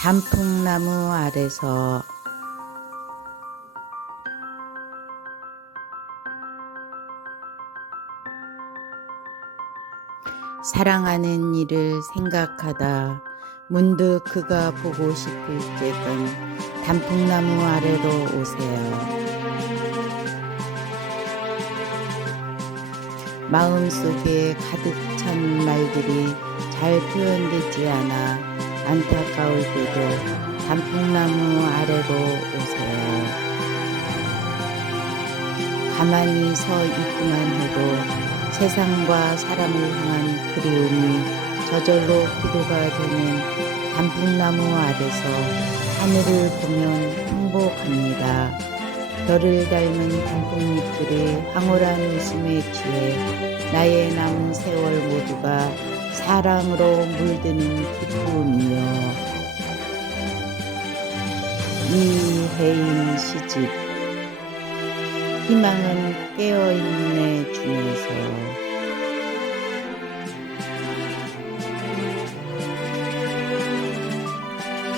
단풍나무 아래서 사랑하는 이를 생각하다 문득 그가 보고 싶을 때는 단풍나무 아래로 오세요. 마음속에 가득 찬 말들이 잘 표현되지 않아 안타까울 때도 단풍나무 아래로 오세요. 가만히 서 있기만 해도 세상과 사람을 향한 그리움이 저절로 기도가 되는 단풍나무 아래서 하늘을 보면 행복합니다. 별을 닮은 단풍잎들의 황홀한 웃음에 취해 나의 남은 세월 모두가 사랑으로 물드는 기쁨이 이혜인 시집 희망은 깨어있네 중에서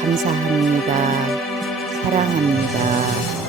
감사합니다. 사랑합니다.